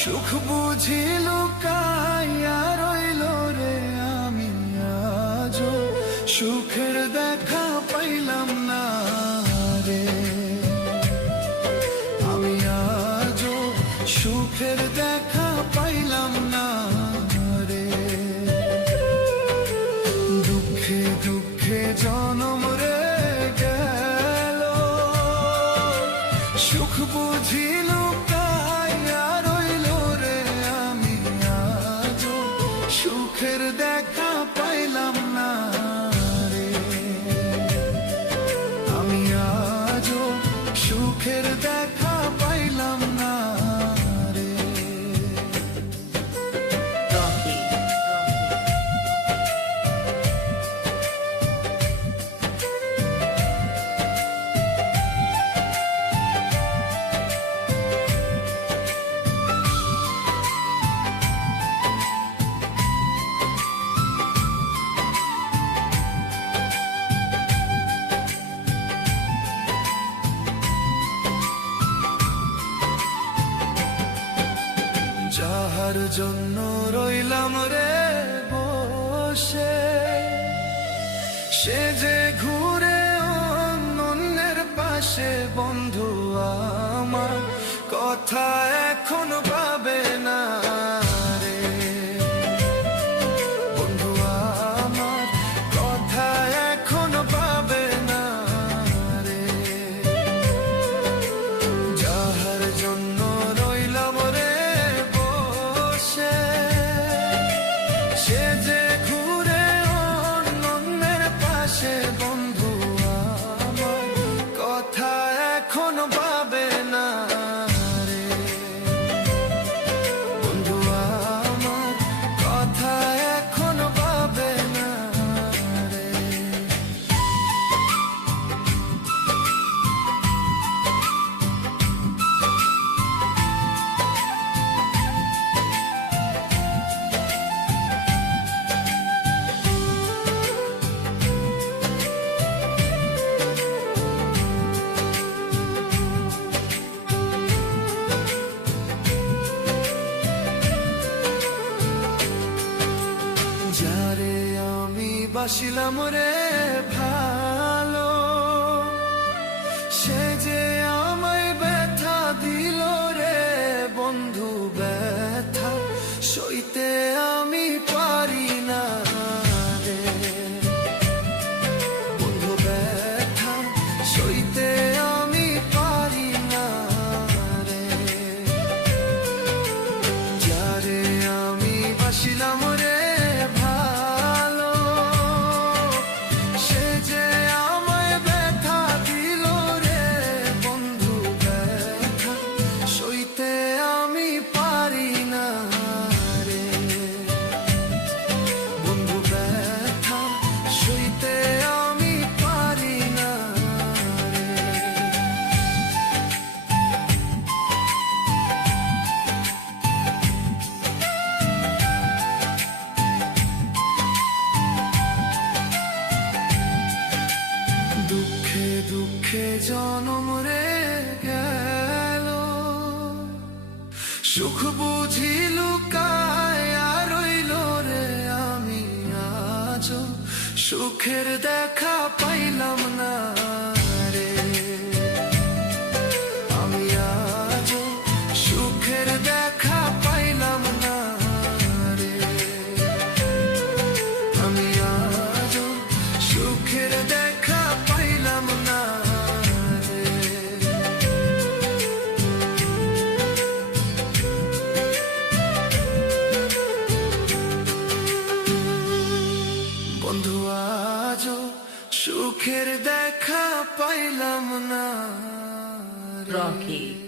সুখ বুঝি লুকাইয়া রইল রে, আমি আজও সুখের দেখা পাইলাম না রে। আমি আজও সুখের দেখা পাইলাম না রে। দুঃখে দুঃখে জনম রে গেল, সুখ বুঝি লুকাইয়া রইল রে, আমি আজও সুখের দেখা পাইলাম না রে। আমি আজও সুখের দেখা পাইলাম না রে। যাহার জন্য রইলাম রে বসে, সে যে ঘুরে অন্যের পাশে, বন্ধু আমার কথা এখন ভাবে না রে। বন্ধু আমার কথা এখন ভাবে না রে। যাহার জন্য রইলাম রে বসে, সে যে ঘুরে অন্যের পাশে, বন্ধু আমার কথা এখন ভাবে না রে। বন্ধু আমার কথা এখন ভাবে না রে। যারে আমি বাসিলাম রে ভালো, সে যে আমায় ব্যথা দিল রে, বন্ধু ব্যথা সইতে আমি পারি না রে। বন্ধু ব্যথা সইতে আমি পারি না রে। যারে আমি বাসিলাম রে ভালো, সে যে আমায় ব্যথা দিল রে, বন্ধু ব্যথা সইতে আমি পারি না রে। বন্ধু ব্যথা সইতে আমি পারি না রে। দুঃখে দুঃখে জনম রে গেল, সুখ বুঝি লুকাইয়া রইল রে, আমি আজও সুখের দেখা পাইলাম না রে। আমি আজও সুখের দেখা পাইলাম না রে। আমি আজও সুখের দেখা পাইলাম না রে। বন্ধু আজও সুখের দেখা পাইলাম না রে।